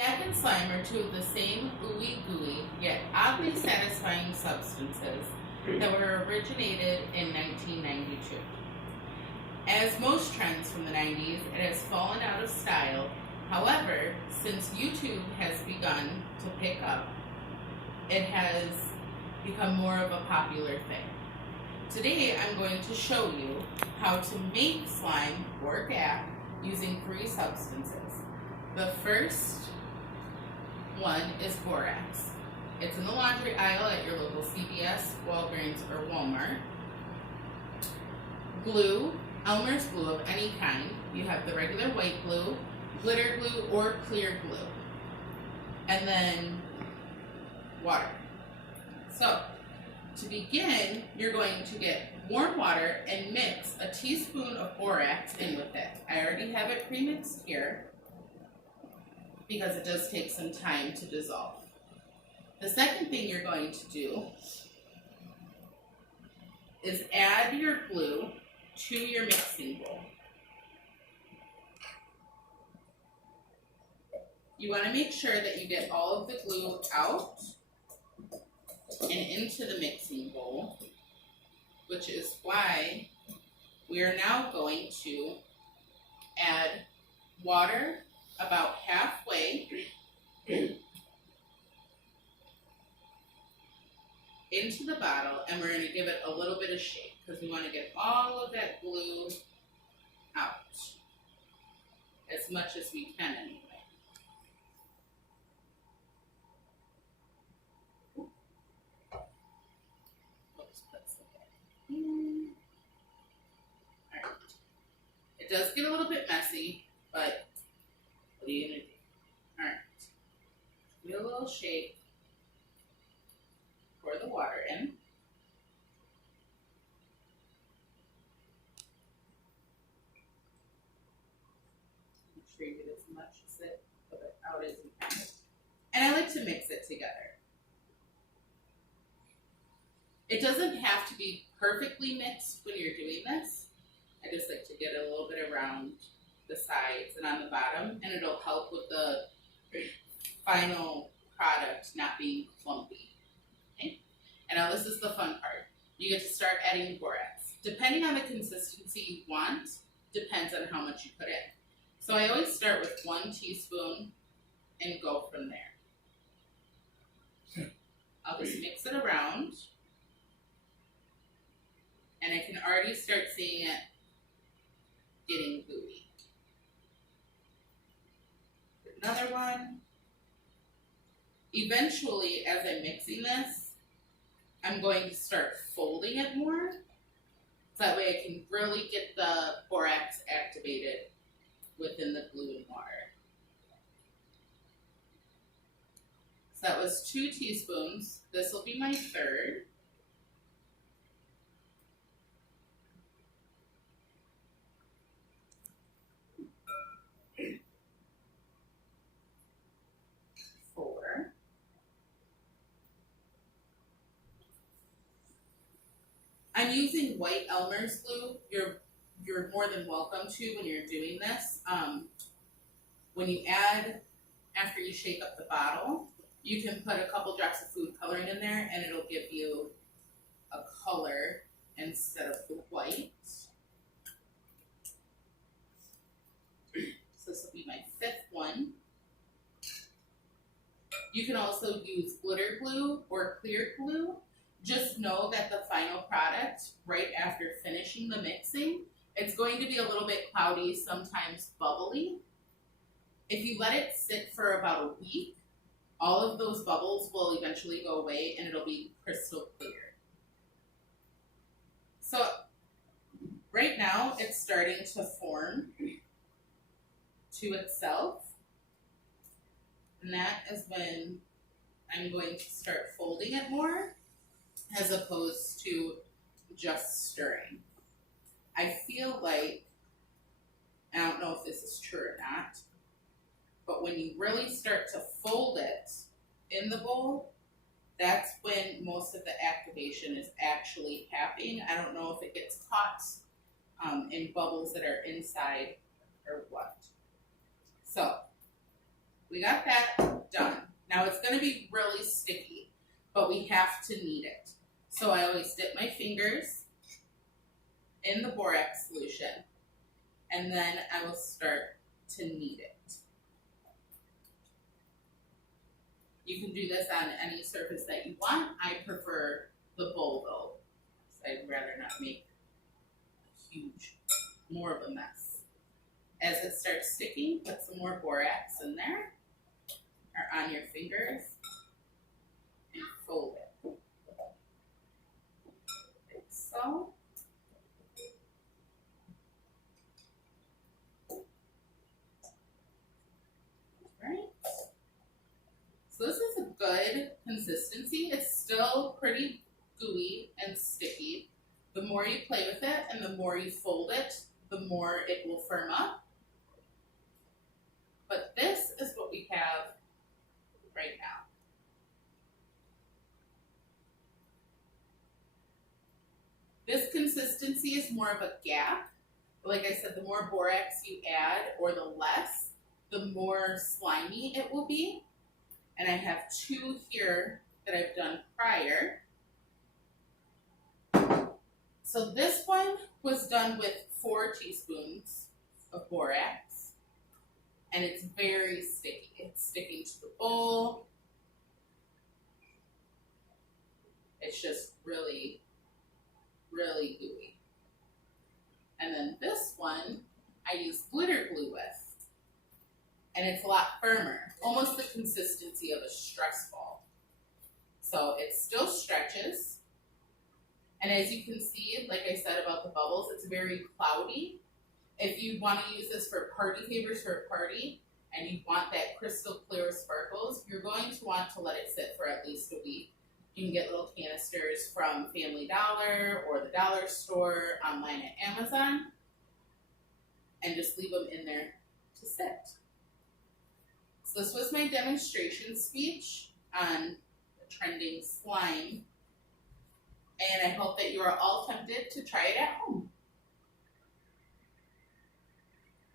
Yak and slime are two of the same ooey gooey yet oddly satisfying substances that were originated in 1992. As most trends from the 90s, it has fallen out of style. However, since YouTube has begun to pick up, it has become more of a popular thing. Today, I'm going to show you how to make slime or GAC using 3 substances. The first one is borax. It's in the laundry aisle at your local CVS, Walgreens, or Walmart. Glue, Elmer's glue of any kind. You have the regular white glue, glitter glue, or clear glue. And then water. So, to begin, you're going to get warm water and mix a teaspoon of borax in with it. I already have it pre-mixed here because it does take some time to dissolve. The second thing you're going to do is add your glue to your mixing bowl. You want to make sure that you get all of the glue out and into the mixing bowl, which is why we are now going to add water about halfway into the bottle, and we're going to give it a little bit of shake because we want to get all of that glue out as much as we can anyway. Alright. It does get a little bit messy, but what are you going to do? Alright. Give it a little shake. Pour the water in. Make sure you get as much of it out as you can. And I like to mix it together. It doesn't have to be perfectly mixed when you're doing this. I just like to get a little bit around the sides and on the bottom, and it'll help with the final product not being clumpy. Okay? And now this is the fun part. You get to start adding borax. Depending on the consistency you want, depends on how much you put in. So I always start with 1 teaspoon and go from there. I'll just mix it around. And I can already start seeing it getting gooey. Another one. Eventually, as I'm mixing this, I'm going to start folding it more. So that way I can really get the borax activated within the glue and water. So that was 2 teaspoons. This will be my third. I'm using white Elmer's glue. You're more than welcome to when you're doing this. When you add, after you shake up the bottle, you can put a couple drops of food coloring in there and it'll give you a color instead of the white. So this will be my 5th one. You can also use glitter glue or clear glue. Just know that the final product, right after finishing the mixing, it's going to be a little bit cloudy, sometimes bubbly. If you let it sit for about a week, all of those bubbles will eventually go away and it'll be crystal clear. So right now it's starting to form to itself. And that is when I'm going to start folding it more, as opposed to just stirring. I feel like, I don't know if this is true or not, but when you really start to fold it in the bowl, that's when most of the activation is actually happening. I don't know if it gets caught in bubbles that are inside or what. So we got that done. Now it's going to be really sticky, but we have to knead it. So I always dip my fingers in the borax solution, and then I will start to knead it. You can do this on any surface that you want. I prefer the bowl though, so I'd rather not make a huge, more of a mess. As it starts sticking, put some more borax in there, or on your fingers, and fold it. Like so. Right. So this is a good consistency. It's still pretty gooey and sticky. The more you play with it and the more you fold it, the more it will firm up. But this is what we have right now. This consistency is more of a gap. Like I said, the more borax you add or the less, the more slimy it will be. And I have two here that I've done prior. So this one was done with 4 teaspoons of borax, and it's very sticky. It's sticking to the bowl. It's just really, really gooey. And then this one I use glitter glue with, and it's a lot firmer, almost the consistency of a stress ball. So it still stretches. And as you can see, like I said about the bubbles, it's very cloudy. If you want to use this for party favors for a party, and you want that crystal clear sparkles, you're going to want to let it sit for at least a week. You can get little canisters from Family Dollar or the dollar store, online at Amazon, and just leave them in there to sit. So this was my demonstration speech on the trending slime. And I hope that you are all tempted to try it at home.